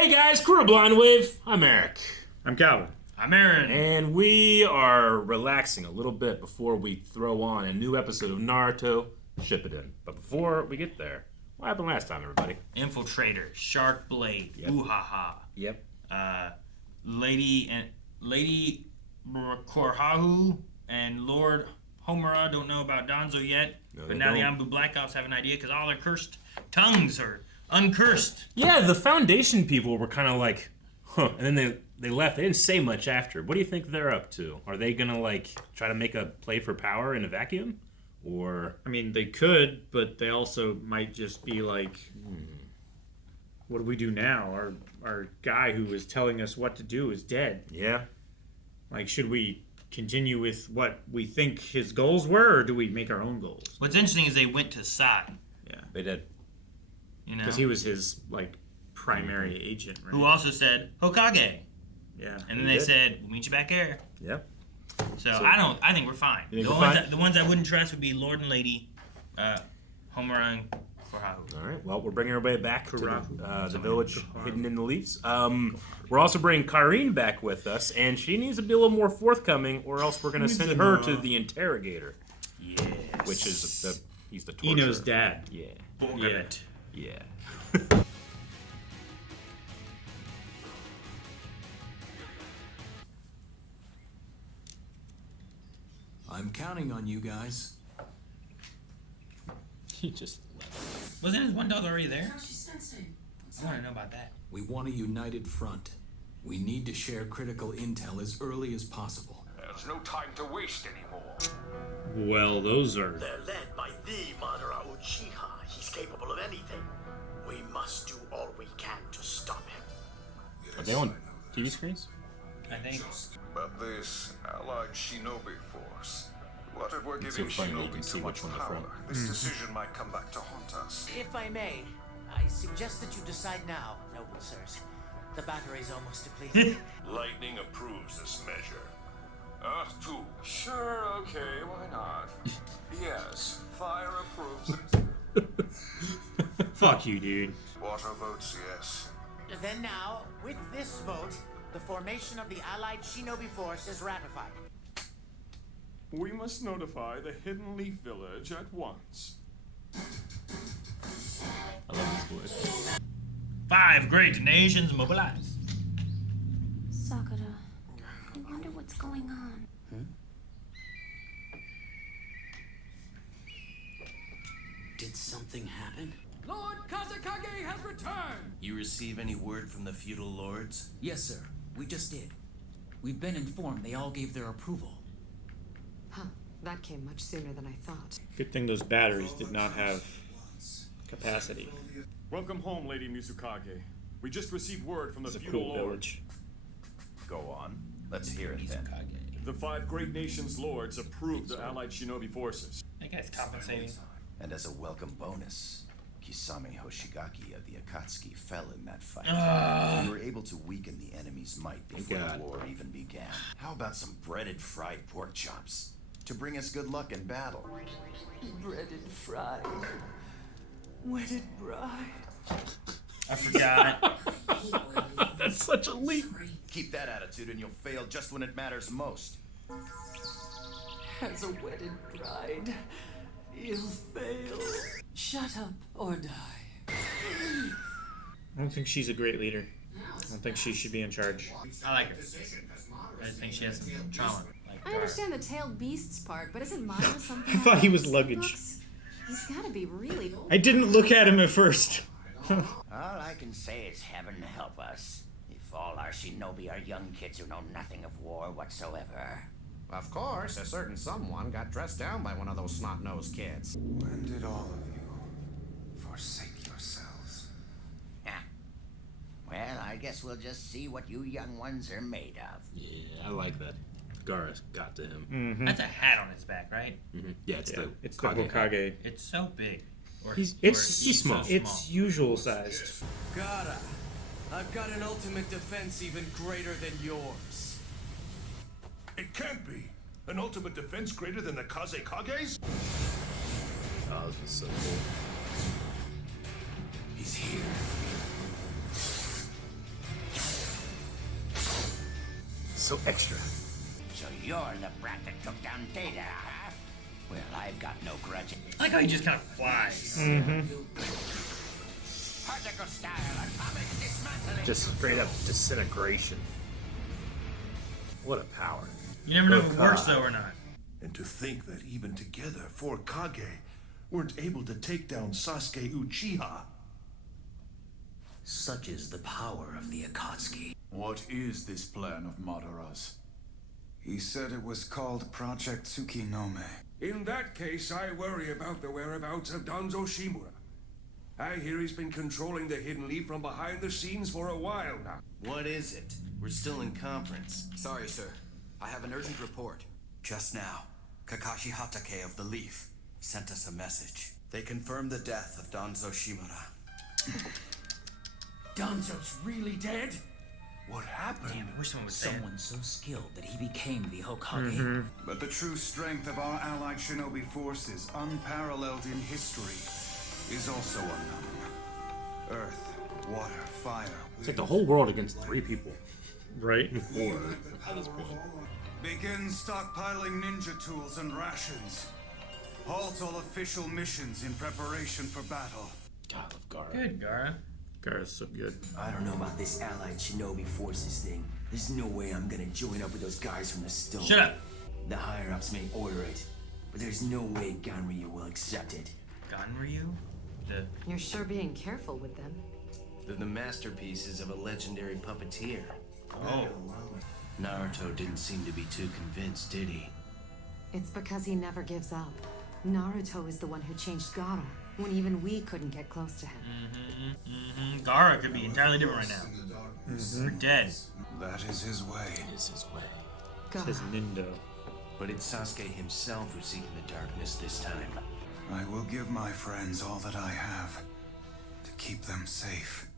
Hey guys, Crew Blind Wave. I'm Eric. I'm Calvin. I'm Aaron. And we are relaxing a little bit before we throw on a new episode of Naruto Shippuden. But before we get there, what happened last time, everybody? Infiltrator, Shark Blade, Yep. Ooh Ha Ha. Yep. Lady Korhahu and Lord Homura don't know about Donzo yet. No, but they now don't. the Anbu Black Ops have an idea because all their cursed tongues are uncursed. Yeah, the Foundation people were kind of like, huh. And then they left. They didn't say much after. What do you think they're up to? Are they going to, try to make a play for power in a vacuum? Or... I mean, they could, but they also might just be like, what do we do now? Our guy who was telling us what to do is dead. Yeah. Like, should we continue with what we think his goals were, or do we make our own goals? What's interesting is they went to Sai. Yeah. They did. You know? Because he was his, primary agent, right? Who also said Hokage. Yeah. And then He they did. said, we'll meet you back there. Yep. So I think we're fine. You think The we're ones, fine? the ones I wouldn't trust would be Lord and Lady, Homura and Korhahu. All right. Well, we're bringing everybody back to the Sorry, village Karahu. hidden in the leaves. We're also bringing Karine back with us, and she needs to be a little more forthcoming, or else we're going to send her to the interrogator, Yes. which is he's the torturer. Eno's dad. Yeah. Borganet. Yeah. I'm counting on you guys. He just left. Wasn't his $1 already there? She's sensing. I want to know about that. We want a united front. We need to share critical intel as early as possible. There's no time to waste anymore. Well, those are... They're led by the Madara Uchiha. He's capable of anything. We must do all we can to stop him. Are they on TV screens? I think. But this allied shinobi force, what if we're It's giving so funny you shinobi can see too much which one they're power? from. This decision might come back to haunt us. If I may, I suggest that you decide now, noble sirs. The battery's almost depleted. Lightning approves this measure. Earth 2. Sure, okay, why not? Yes, fire approves it. Fuck you, dude. Water votes yes. Then now, with this vote, the formation of the Allied Shinobi Force is ratified. We must notify the Hidden Leaf Village at once. I love this voice. Five Great Nations Mobilise. Sakura, I wonder what's going on. Did something happen? Lord Kazekage has returned! You receive any word from the feudal lords? Yes, sir. We just did. We've been informed they all gave their approval. Huh. That came much sooner than I thought. Good thing those batteries did not have capacity. Welcome home, Lady Mizukage. We just received word from the It's a feudal cool lords. village. Go on. Let's hear it then. The Five Great Nations Lords approved the Allied Shinobi forces. That guy's compensating. And as a welcome bonus, Kisame Hoshigaki of the Akatsuki fell in that fight. We were able to weaken the enemy's might before God. the war even began. How about some breaded fried pork chops to bring us good luck in battle? Breaded fried. Wedded bride. I forgot. That's such a leap. Keep that attitude and you'll fail just when it matters most. As a wedded bride, you'll fail. Shut up or die. I don't think she's a great leader. I don't think she should be in charge. I like her. I just think she has some trauma. Like I understand the tailed beasts part, but isn't Maya something? I thought he was like luggage. books? He's gotta be really old. I didn't look at him at first. All I can say is heaven help us. If all our shinobi are young kids who know nothing of war whatsoever. Of course, a certain someone got dressed down by one of those snot-nosed kids. When did all of you forsake yourselves? Ah. Well, I guess we'll just see what you young ones are made of. Yeah, I like that. Gaara got to him. Mm-hmm. That's a hat on his back, right? Yeah, it's the Hokage. hat. It's so big. Or He's small. It's usual sized. Gaara, I've got an ultimate defense even greater than yours. It can't be. An ultimate defense greater than the Kazekage's? Oh, this is so cool. He's here. so extra. So you're the brat that took down Data, huh? Well, I've got no grudge. I like how he just kind of flies. Particle style, atomic dismantling. Just straight up disintegration. What a power. You never know if it works though or not. And to think that even together, four Kage weren't able to take down Sasuke Uchiha. Such is the power of the Akatsuki. What is this plan of Madara's? He said it was called Project Tsukinome. In that case, I worry about the whereabouts of Danzo Shimura. I hear he's been controlling the Hidden Leaf from behind the scenes for a while now. What is it? We're still in conference. Sorry, sir. I have an urgent report. Just now, Kakashi Hatake of the Leaf sent us a message. They confirmed the death of Danzo Shimura. Danzo's really dead? What happened? Damn, I wish someone would say it. Someone so skilled that he became the Hokage. But the true strength of our allied shinobi forces, unparalleled in history, is also unknown. Earth, water, fire. It's like the whole world against 3 people. Right? 4 at this point. Begin stockpiling ninja tools and rations. Halt all official missions in preparation for battle. God, I love Gaara. Good, Gaara. Gaara's so good. I don't know about this allied shinobi forces thing. There's no way I'm gonna join up with those guys from the stone. Shut up. The higher-ups may order it, but there's no way Ganryu will accept it. Ganryu? You're sure being careful with them. They're the masterpieces of a legendary puppeteer. Oh. Naruto didn't seem to be too convinced, did he? It's because he never gives up. Naruto is the one who changed Gaara, when even we couldn't get close to him. Gaara could be entirely different right now. We're dead. That is his way. It is his way. It says Nindo. But it's Sasuke himself who's seeking the darkness this time. I will give my friends all that I have to keep them safe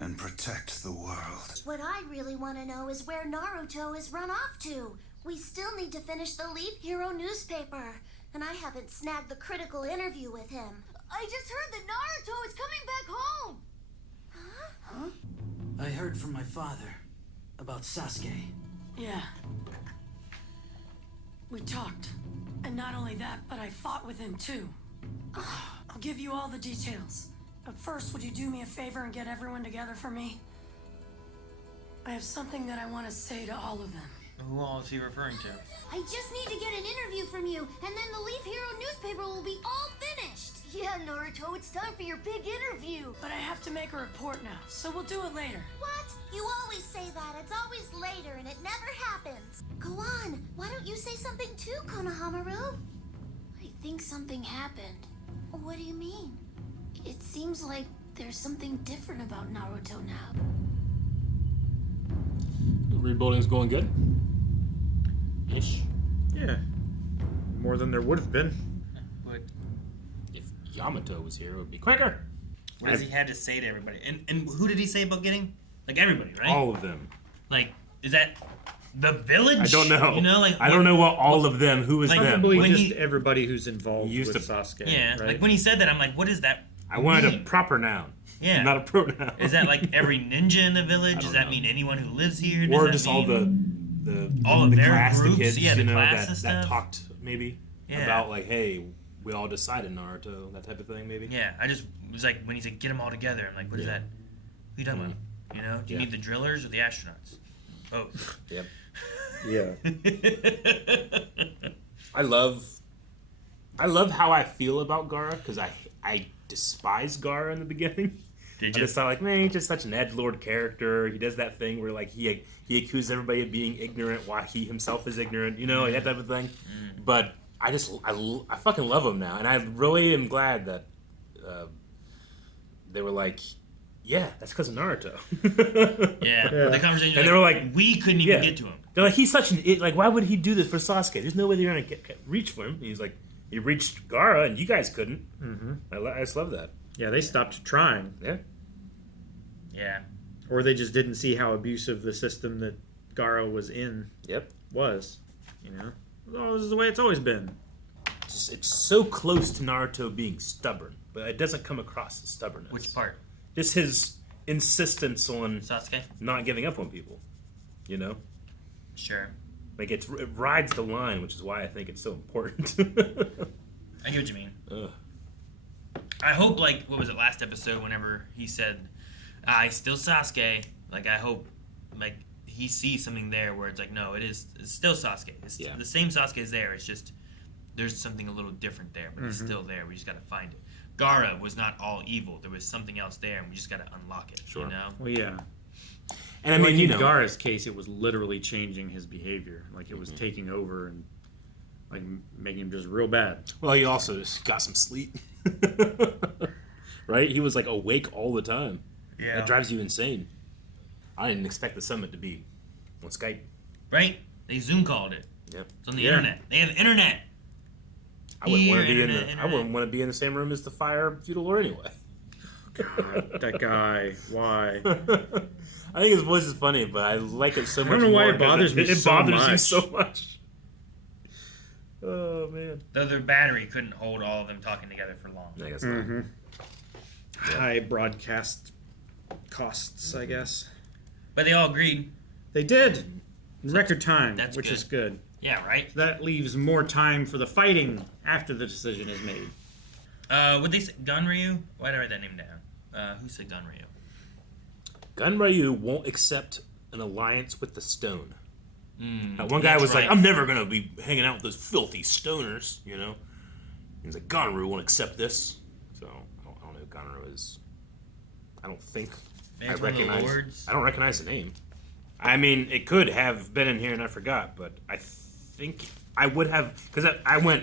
and protect the world. What I really want to know is where Naruto is run off to. We still need to finish the Leaf Hero newspaper, and I haven't snagged the critical interview with him. I just heard that Naruto is coming back home. Huh? I heard from my father about Sasuke. Yeah. We talked. And not only that, but I fought with him too. I'll give you all the details. But first, would you do me a favor and get everyone together for me? I have something that I want to say to all of them. Who all is he referring to? I just need to get an interview from you, and then the Leaf Hero newspaper will be all finished. Yeah, Naruto, it's time for your big interview. But I have to make a report now, so we'll do it later. What? You always say that. It's always later, and it never happens. Go on. Why don't you say something too, Konohamaru? I think something happened. What do you mean? It seems like there's something different about Naruto now. The rebuilding's going good. Ish. Yeah. More than there would have been. But if Yamato was here, it would be quicker. What does he have to say to everybody? And who did he say about getting? Like everybody, right? All of them. Like, is that the village? I don't know. You know, like I don't know what all of them. Who is like, them? Probably just everybody who's involved used with to Sasuke. Yeah, right? like when he said that, I'm like, what is that? I wanted mean? a proper noun. Yeah. Not a pronoun. Is that like every ninja in the village? I Does don't that know. mean anyone who lives here? Does Or that just mean all the their class, groups? the kids, Yeah, the you know, class that and stuff. talked maybe Yeah. about like, hey, we all decided Naruto, that type of thing, maybe. Yeah, I just was like when he said get them all together. I'm like, what is that? Who you talking about? You know, do you need the drillers or the astronauts? Both. Yep. Yeah. I love how I feel about Gaara because I despise Gaara in the beginning. Did I you? just thought like, man, he's just such an edgelord character. He does that thing where like he accuses everybody of being ignorant while he himself is ignorant, you know, like that type of thing. But I fucking love him now, and I really am glad that they were like, yeah, that's because of Naruto. Yeah, the conversation. And they were like, we couldn't even get to him. They're like, he's such an like, why would he do this for Sasuke? There's no way they're gonna reach for him. And he's like, he reached Gaara, and you guys couldn't. Mm-hmm. I just love that. Yeah, they stopped trying. Yeah. Yeah. Or they just didn't see how abusive the system that Gaara was in was. You know? Oh, this is the way it's always been. It's so close to Naruto being stubborn, but it doesn't come across as stubbornness. Which part? Just his insistence on Sasuke not giving up on people. You know? Sure. Like it rides the line, which is why I think it's so important. I get what you mean. Ugh. I hope, like, what was it, last episode, whenever he said, I still Sasuke, like, I hope, like, he sees something there where it's like, no, it's still Sasuke. It's the same Sasuke is there. It's just, there's something a little different there, but it's still there. We just got to find it. Gaara was not all evil. There was something else there, and we just got to unlock it, you know? Well, yeah. And I mean, in Gaara's case, it was literally changing his behavior. Like, it was taking over and, like, making him just real bad. Well, he also just got some sleep. Right? He was, like, awake all the time. Yeah. That drives you insane. I didn't expect the summit to be on Skype. Right? They Zoom called it. Yep. It's on the internet. They have internet. I wouldn't want to be in the same room as the fire Feudal Lord anyway. God, that guy. Why? I think his voice is funny, but I like it so much. I don't know why more it bothers me. It bothers you so much. Oh man. Though their battery couldn't hold all of them talking together for long. I guess not. High broadcast costs, I guess. But they all agreed. They did. In record time, That's which good. is good. Yeah, right? So that leaves more time for the fighting after the decision is made. Would they say Ganryu? Why did I write that name down? Who said Ganryu? Ganryu won't accept an alliance with the stone. Mm, One guy was right. like, I'm never going to be hanging out with those filthy stoners, you know? He's like, Ganryu won't accept this. So, I don't know who Ganryu is. I don't think Maybe I it's one of the recognize. lords? I don't recognize the name. I mean, it could have been in here and I forgot, but I think I would have, because I went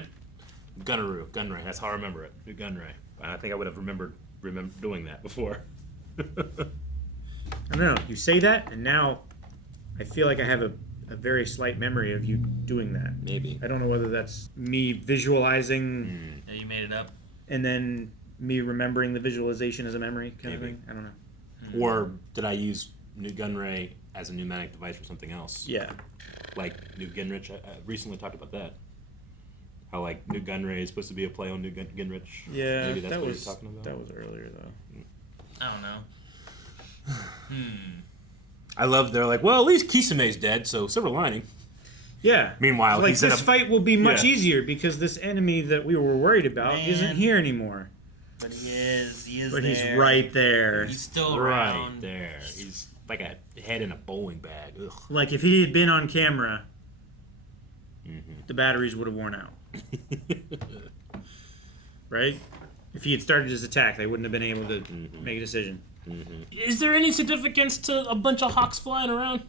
Gunray. That's how I remember it. Gunray. And I think I would have remember doing that before. I don't know. You say that, and now I feel like I have a very slight memory of you doing that. Maybe. I don't know whether that's me visualizing. Yeah, you made it up. And then me remembering the visualization as a memory kind of thing. I don't know. Or did I use New Gunray as a pneumatic device for something else? Yeah. Like New Ginrich. I recently talked about that. How like New Gunray is supposed to be a play on New Ginrich. Yeah, Maybe that's that what was you're talking about. that was earlier though. I don't know. I love. They're like, well, at least Kisame's dead, so silver lining. Yeah. Meanwhile, like he's in this a- fight will be much Yeah. easier because this enemy that we were worried about isn't here anymore. But he is. He is But there. he's right there. He's still right around. there. He's like a head in a bowling bag. Ugh. Like if he had been on camera, the batteries would have worn out. Right? If he had started his attack, they wouldn't have been able to make a decision. Is there any significance to a bunch of hawks flying around?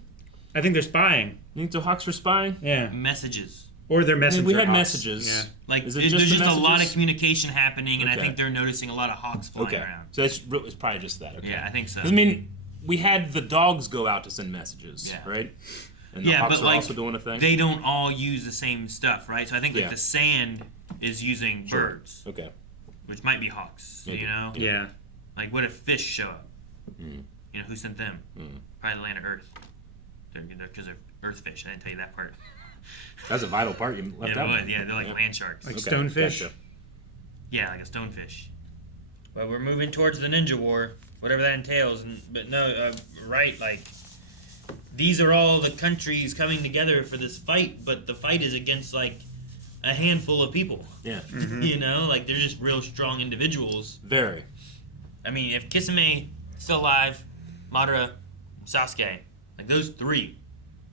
I think they're spying. You think the hawks were spying? Yeah. Messages. Or their messenger we had hawks. messages. Yeah. Like Is it there's just the just a lot of messages? communication happening, and I Okay. think they're noticing a lot of hawks flying Okay, around. so it's probably just that. Okay. Yeah, I think so. 'Cause, I mean, we had the dogs go out to send messages, Yeah. right? And the Yeah, hawks but are like also doing a thing. they don't all use the same stuff, right? So I think like Yeah. the sand is using Sure. birds, Okay. which might be hawks. Maybe. You know? Yeah. Like what if fish show up? You know who sent them? Probably the land of Earth. Because they're Earth fish. I didn't tell you that part. That's a vital part you left Yeah, out. it would. Yeah, they're like land sharks. Like stonefish. Gotcha. Yeah, like a stonefish. Well, we're moving towards the ninja war, whatever that entails. But no, right, like these are all the countries coming together for this fight, but the fight is against like a handful of people. Yeah. You know, like they're just real strong individuals. Very. I mean, if Kisame still alive, Madara, Sasuke, like those three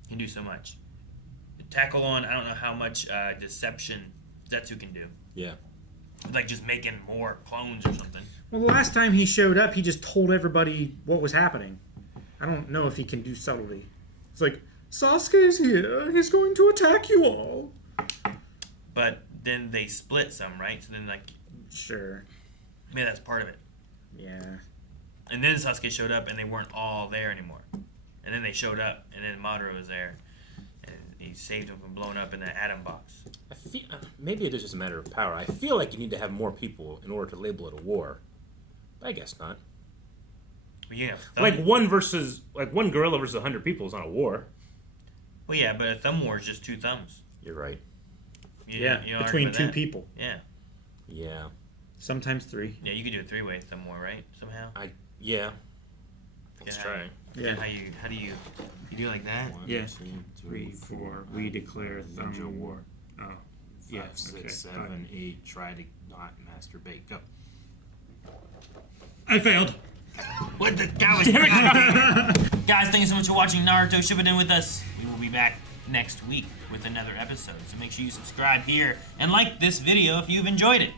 can do so much. Tackle on, I don't know how much deception Zetsu can do. Yeah. Like just making more clones or something. Well, the last time he showed up, he just told everybody what was happening. I don't know if he can do subtlety. It's like, Sasuke's here. He's going to attack you all. But then they split some, right? So then, like, Sure. maybe that's part of it. Yeah. And then Sasuke showed up, and they weren't all there anymore. And then they showed up, and then Madara was there, and he saved him from blowing up in the atom box. I feel, maybe it is just a matter of power. I feel like you need to have more people in order to label it a war. But I guess not. Well, yeah, Like one gorilla versus 100 people is not a war. Well, yeah, but a thumb war is just two thumbs. You're right. You don't between argue about two that. people. Yeah. Yeah. Sometimes three. Yeah, you could do a three-way thumb war, right? Somehow. Yeah. Let's Yeah. try. Yeah. How do you do like that? Yeah. 3, 4. We declare Ninja war. Oh. 5, Yeah. 6, Okay. 7, 8. Try to not masturbate. Go. I failed. What the guys? Guys, thank you so much for watching Naruto Shippuden with us. We will be back next week with another episode. So make sure you subscribe here and like this video if you've enjoyed it.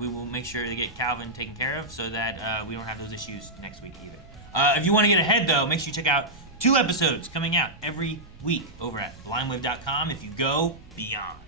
We will make sure to get Calvin taken care of so that we don't have those issues next week either. If you want to get ahead though, make sure you check out 2 episodes coming out every week over at blindwave.com if you go beyond.